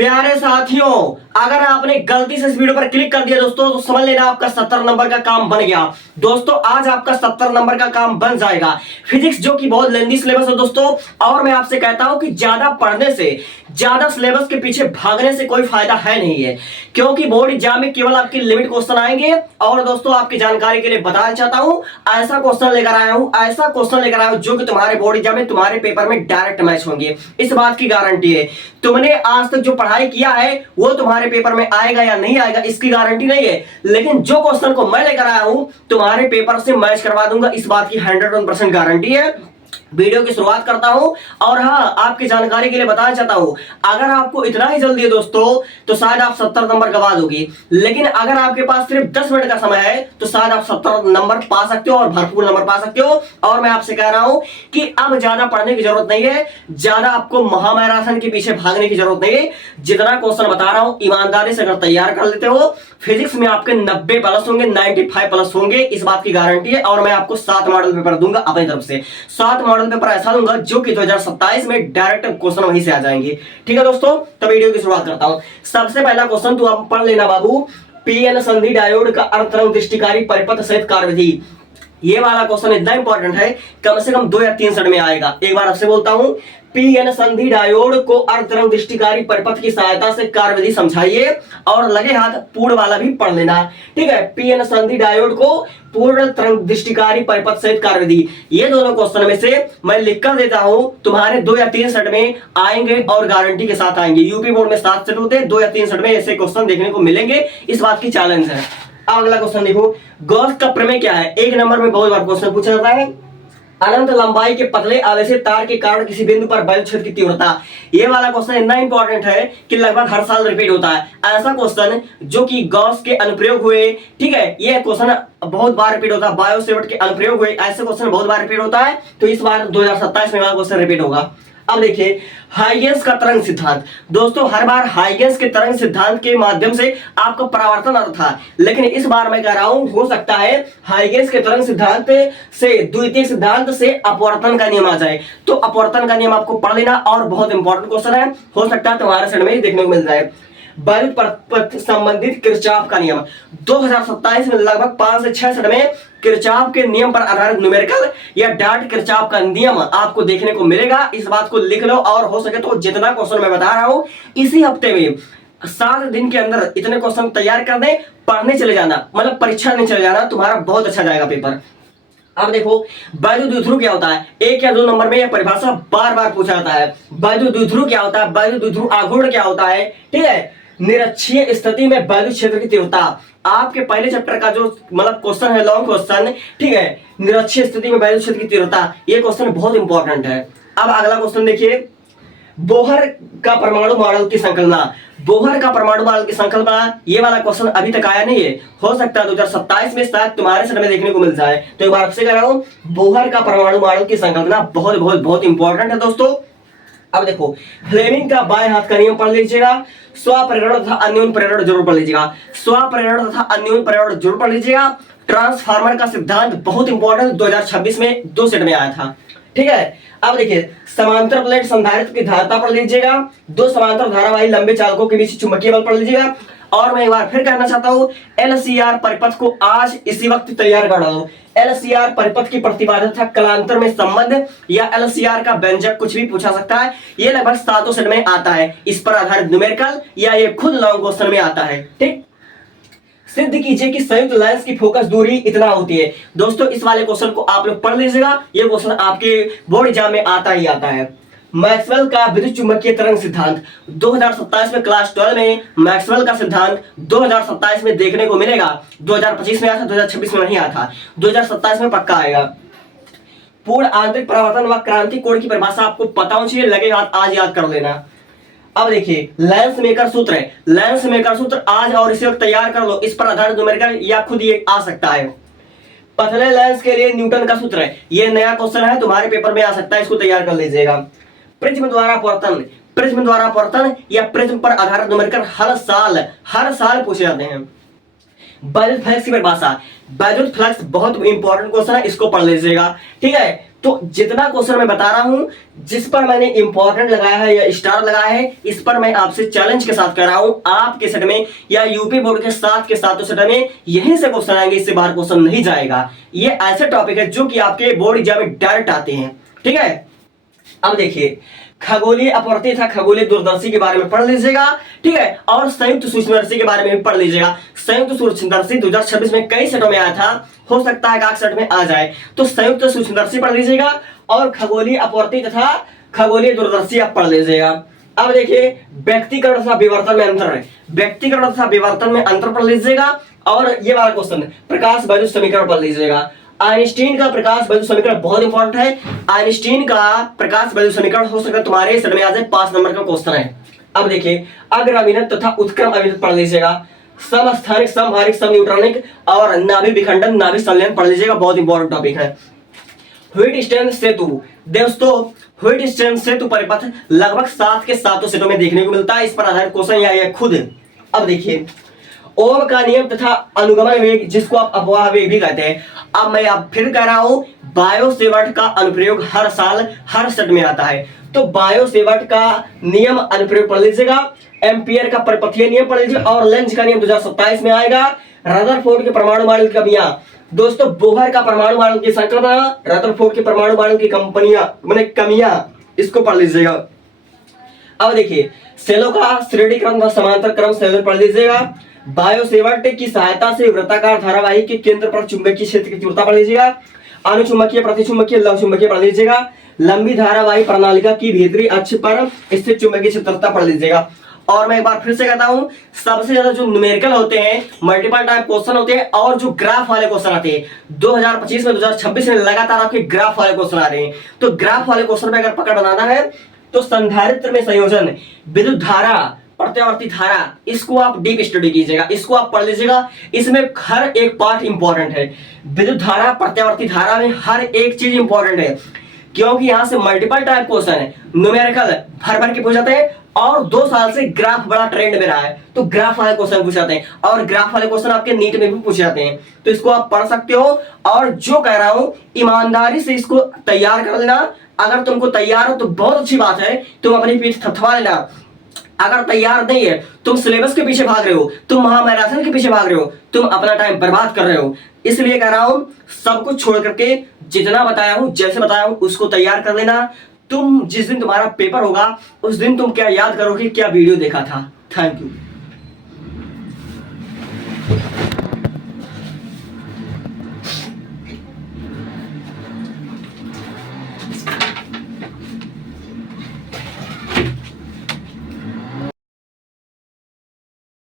प्यारे साथियों, अगर आपने गलती से इस वीडियो पर क्लिक कर दिया दोस्तों तो समझ लेना आपका 70 नंबर का काम बन गया। दोस्तों आज आपका 70 नंबर का काम बन जाएगा। फिजिक्स जो कि बहुत लेंथी सिलेबस है दोस्तों, और मैं आपसे कहता हूं कि ज्यादा पढ़ने से, ज्यादा सिलेबस के पीछे भागने से कोई फायदा है नहीं है, क्योंकि बोर्ड एग्जाम में केवल आपके लिमिट क्वेश्चन आएंगे। और दोस्तों आपकी जानकारी के लिए बताना चाहता हूं, ऐसा क्वेश्चन लेकर आया हूं, ऐसा क्वेश्चन लेकर आया हूं जो कि तुम्हारे बोर्ड एग्जाम में, तुम्हारे पेपर में डायरेक्ट मैच होंगे। इस बात की गारंटी है। तुमने आज तक जो पढ़ाई किया है वो तुम्हारे पेपर में आएगा या नहीं आएगा इसकी गारंटी नहीं है, लेकिन जो क्वेश्चन को मैं लेकर आया हूं तुम्हारे पेपर से मैच करवा दूंगा, इस बात की 101% गारंटी है। वीडियो की शुरुआत करता हूं, और हाँ आपकी जानकारी के लिए बताना चाहता हूं, अगर आपको इतना ही जल्दी है दोस्तों तो शायद आप 70 नंबर गवा दोगे, लेकिन अगर आपके पास सिर्फ 10 मिनट का समय है तो शायद आप 70 नंबर पा सकते हो और भरपूर नंबर पा सकते हो। और मैं आपसे कह रहा हूं कि अब ज्यादा पढ़ने की जरूरत नहीं है, ज्यादा आपको महामैराथन के पीछे भागने की जरूरत नहीं है। जितना क्वेश्चन बता रहा हूं ईमानदारी से अगर तैयार कर लेते हो, फिजिक्स में आपके 90 प्लस होंगे, 95 प्लस होंगे, इस बात की गारंटी है। और मैं आपको 7 मॉडल पेपर दूंगा अपनी तरफ से, 7 मॉडल पेपर ऐसा दूंगा जो कि 2027 में डायरेक्ट क्वेश्चन वहीं से आ जाएंगे। ठीक है दोस्तों, तो वीडियो की शुरुआत करता हूं। सबसे पहला क्वेश्चन तो आप पढ़ लेना बाबू, पीएन संधि डायोड का अर्धतरंग दृष्टिकारी परिपथ सहित कार्यविधि। ये वाला क्वेश्चन इतना इंपॉर्टेंट है, कम से कम 2 या 3 सेट में आएगा। एक बार आपसे बोलता हूं, पीएन संधि डायोड को अर्धतरंग दृष्टिकारी परिपथ की सहायता से कार्यविधि समझाइए, और लगे हाथ पूर्ण वाला भी पढ़ लेना। ठीक है, पीएन संधि डायोड को पूर्ण तरंग दृष्टिकारी परिपथ सहित कार्यविधि, ये दोनों क्वेश्चन में से मैं लिख कर देता हूं, तुम्हारे 2 या 3 सेट में आएंगे और गारंटी के साथ आएंगे। यूपी बोर्ड में 7 सेट होते हैं, 2 या 3 सेट में ऐसे क्वेश्चन देखने को मिलेंगे, इस बात की चैलेंज है। अब अगला क्वेश्चन देखो, गॉस का प्रमेय क्या है? 1 नंबर में बहुत बार क्वेश्चन पूछा जाता है। अनंत लंबाई के पतले आवेशित तार के कारण किसी बिंदु पर वैद्युत क्षेत्र की तीव्रता। ये वाला क्वेश्चन इतना इंपॉर्टेंट है कि लगभग हर साल रिपीट होता है। ऐसा क्वेश्चन जो कि गॉस के अनुप्रयोग हुए, ठीक है, ये क्वेश्चन बहुत बार रिपीट होता है। बायो सेवर्ट के अनुप्रयोग हुए, ऐसे क्वेश्चन बहुत बार रिपीट होता है, तो इस बार 2027 में क्वेश्चन रिपीट होगा। अब देखिए, हाइगेंस का तरंग सिद्धांत। दोस्तों हर बार हाइगेंस के तरंग सिद्धांत के माध्यम से आपको परावर्तन आता था, लेकिन इस बार मैं कह रहा हूं हो सकता है हाइगेंस के तरंग सिद्धांत से द्वितीय सिद्धांत से अपवर्तन का नियम आ जाए, तो अपवर्तन का नियम आपको पढ़ लेना, और बहुत इंपॉर्टेंट क्वेश्चन है, हो सकता है तुम्हारे सेट में ही देखने को मिल जाए। वैद्युत पथ संबंधित किरचॉफ का नियम 2027 में लगभग 5 से 6 सेट में किरचॉफ के नियम पर आधारित न्यूमेरिकल या डॉट किरचॉफ का नियम आपको देखने को मिलेगा। इस बात को लिख लो, और हो सके तो जितना क्वेश्चन मैं बता रहा हूं इसी हफ्ते में 7 दिन के अंदर इतने क्वेश्चन तैयार कर दें, पढ़ने चले जाना, मतलब परीक्षा नहीं चले जाना, तुम्हारा बहुत अच्छा जाएगा पेपर। अब देखो, वैद्युत द्विध्रुव क्या होता है? 1 या 2 नंबर में यह परिभाषा बार बार पूछा जाता है। वैद्युत द्विध्रुव क्या होता है? वैद्युत द्विध्रुव आघूर्ण क्या होता है? ठीक है, निरक्षीय स्थिति में वैद्युत क्षेत्र की तीव्रता, आपके पहले चैप्टर का जो मतलब क्वेश्चन है, लॉन्ग क्वेश्चन, ठीक है, निरक्षीय स्थिति में वैद्युत क्षेत्र की तीव्रता, ये क्वेश्चन बहुत इंपॉर्टेंट है। अब अगला क्वेश्चन देखिए, बोहर का परमाणु मॉडल की संकल्पना। बोहर का परमाणु मॉडल की संकल्पना, ये वाला क्वेश्चन अभी तक आया नहीं है, हो सकता है 2027 में शायद तुम्हारे सेट में देखने को मिल जाए। तो एक बार आपसे कह रहा हूं, बोहर का परमाणु मॉडल की संकल्पना बहुत बहुत बहुत इंपॉर्टेंट है दोस्तों। अब देखो, फ्लेमिंग का बाएं हाथ का नियम पढ़ लीजिएगा, स्वप्रेरण तथा अन्योन्य प्रेरण जरूर पढ़ लीजिएगा, स्वप्रेरण तथा अन्योन्य प्रेरण जरूर पढ़ लीजिएगा। ट्रांसफार्मर का सिद्धांत बहुत इंपॉर्टेंट, 2026 में 2 सेट में आया था। ठीक है, अब देखिए, समांतर प्लेट संधारित्र की धारिता पढ़ लीजिएगा, 2 समांतर धारावाही लंबे चालकों के बीच चुंबकीय बल पढ़ लीजिएगा। और मैं एक बार फिर कहना चाहता हूं, एलसीआर परिपथ को आज इसी वक्त तैयार कर डालो। एलसीआर परिपथ की प्रतिबाधा कलांतर में संबंध या एलसीआर का व्यंजक कुछ भी पूछा सकता है, ये लगभग 7 सेट में आता है। इस पर आधारित न्यूमेरिकल या ये खुद लॉन्ग क्वेश्चन में आता है। ठीक, सिद्ध कीजिए कि संयुक्त लेंस की फोकस दूरी इतना होती है। दोस्तों इस वाले क्वेश्चन को आप लोग पढ़ लीजिएगा, ये क्वेश्चन आपके बोर्ड एग्जाम में आता ही आता है। मैक्सवेल का विद्युत चुंबकीय तरंग सिद्धांत 2027 में क्लास 12 में मैक्सवेल का सिद्धांत 2027 में देखने को मिलेगा। 2025 में आया था, 2026 में नहीं आया था, 2027 में पक्का आएगा। पूर्ण आंतरिक परावर्तन व क्रांति कोण की परिभाषा आपको पता होनी चाहिए, लगे हाथ आज याद कर लेना। अब देखिए, लेंस मेकर सूत्र है, लेंस मेकर सूत्र आज और इसी वक्त तैयार कर लो, इस पर आधारित न्यूमेरिकल या खुद ये आ सकता है। पतले लेंस के लिए न्यूटन का सूत्र है, ये नया क्वेश्चन है, तुम्हारे पेपर में आ सकता है, इसको तैयार कर लीजिएगा। प्रिज्म द्वारा अपवर्तन, प्रिज्म द्वारा अपवर्तन या प्रिज्म पर आधारित न्यूमेरिकल हर साल पूछे जाते हैं। वैद्युत फ्लक्स की परिभाषा, वैद्युत फ्लक्स बहुत इंपॉर्टेंट क्वेश्चन है, इसको पढ़ लीजिएगा। ठीक है, तो जितना क्वेश्चन मैं बता रहा हूं, जिस पर मैंने इंपॉर्टेंट लगाया है या स्टार लगाया है, इस पर मैं आपसे चैलेंज के साथ कर रहा हूं। आपके सेट में या यूपी बोर्ड के साथ तो सेट में यहीं से क्वेश्चन आएंगे, इससे बाहर क्वेश्चन नहीं जाएगा। ये ऐसे टॉपिक है जो कि आपके बोर्ड एग्जाम में डायरेक्ट आते हैं, ठीक है। अब देखिए, खगोलीय अपवर्ती तथा खगोलीय दूरदर्शी के बारे में पढ़ लीजिएगा, ठीक है। और संयुक्त सूक्ष्मदर्शी के बारे में भी पढ़ लीजिएगा। संयुक्त सूक्ष्मदर्शी 2026 में कई सेटों में आया था, हो सकता है कि सेट में आ जाए, तो संयुक्त सूक्ष्मदर्शी पढ़ लीजिएगा और खगोलीय अपवर्ती तथा खगोलीय दूरदर्शी आप पढ़ लीजिएगा। अब देखिए, व्यक्तिकरण तथा विवर्तन में अंतर है, व्यक्तिकरण तथा विवर्तन में अंतर पढ़ लीजिएगा। और ये वाला क्वेश्चन प्रकाश वैद्युत समीकरण पढ़ लीजिएगा। आइंस्टीन का प्रकाश वैद्युत समीकरण बहुत इंपॉर्टेंट है। आइंस्टीन का प्रकाश वैद्युत समीकरण हो सकता है तुम्हारे सेट में आ जाए, 5 नंबर का क्वेश्चन है। अब देखिए, अग्र अभिनत तथा उत्क्रम अभिनत पढ़ लीजिएगा। समस्थानिक, समहारिक, समन्यूट्रॉनिक और नाभि विखंडन, नाभि संलयन पढ़ लीजिएगा, बहुत इंपॉर्टेंट टॉपिक है। व्हिटस्टोन सेतु, दोस्तों व्हिटस्टोन सेतु परिपथ लगभग 7 के 7 सेटों में देखने को मिलता है। इस पर आधारित क्वेश्चन या खुद। अब देखिए, ओम का नियम तथा अनुगमन वेग, जिसको आप अपवाह वेग भी कहते हैं। अब मैं आप फिर कह रहा हूं, बायो सेवर्ट का अनुप्रयोग हर साल हर सेट में आता है, तो बायो सेवर्ट का नियम अनुप्रयोग पढ़ लीजिएगा। एम्पियर का परिपथीय नियम पढ़ लीजिए और लेंज का नियम 2027 में आएगा। रदरफोर्ड के परमाणु मॉडल की कमियां, दोस्तों बोहर का परमाणु मॉडल की संकल्पना, रदरफोर्ड के परमाणु मॉडल की कमियां, इसको पढ़ लीजिएगा। अब देखिए, सेलों का श्रेणी क्रम व समांतर क्रम सेल पढ़ लीजिएगा। बायो सेवर्ट की सहायता से वृत्ताकार धारावाही के केंद्र पर चुंबकीय क्षेत्र की तीव्रता पढ़ लीजिएगा। अनुचुंबकीय, प्रतिचुंबकीय, लघु चुंबकीय पढ़ लीजिएगा। लंबी धारावाही प्रणालिका की भीतरी अक्ष पर स्थित चुंबकीय क्षेत्रता पढ़ लीजिएगा। और मैं एक बार फिर से कहता हूं, सबसे ज्यादा जो न्यूमेरिकल होते हैं, मल्टीपल टाइप क्वेश्चन होते हैं और जो ग्राफ वाले क्वेश्चन आते हैं, 2025 में 2026 में लगातार आपके ग्राफ वाले क्वेश्चन आ रहे हैं। तो ग्राफ वाले क्वेश्चन में अगर पकड़ बनाना है तो संधारित्र में संयोजन, विद्युत धारा, प्रत्यावर्ती धारा, इसको आप डीप स्टडी कीजिएगा, इसको आप पढ़ लीजिएगा। इसमें हर एक पार्ट इंपॉर्टेंट है। विद्युत धारा, प्रत्यावर्ती धारा में हर एक चीज इंपॉर्टेंट है, क्योंकि यहां से मल्टीपल टाइप क्वेश्चन है, न्यूमेरिकल भर भर के पूछ जाते हैं। और 2 साल से ग्राफ बड़ा ट्रेंड में रहा है, तो ग्राफ वाले क्वेश्चन पूछ जाते हैं और ग्राफ वाले क्वेश्चन आपके नीट में भी पूछे जाते हैं, तो इसको आप पढ़ सकते हो। और जो कह रहा हूं, ईमानदारी से इसको तैयार कर लेना। अगर तुमको तैयार हो तो बहुत अच्छी बात है, तुम अपनी पीठ थपथपा लेना। अगर तैयार नहीं है, तुम सिलेबस के पीछे भाग रहे हो, तुम महामैराथन के पीछे भाग रहे हो, तुम अपना टाइम बर्बाद कर रहे हो। इसलिए कह रहा हूं, सब कुछ छोड़ करके जितना बताया हूं, जैसे बताया हूं, उसको तैयार कर लेना। तुम जिस दिन तुम्हारा पेपर होगा, उस दिन तुम क्या याद करोगे, क्या वीडियो देखा था। Thank you.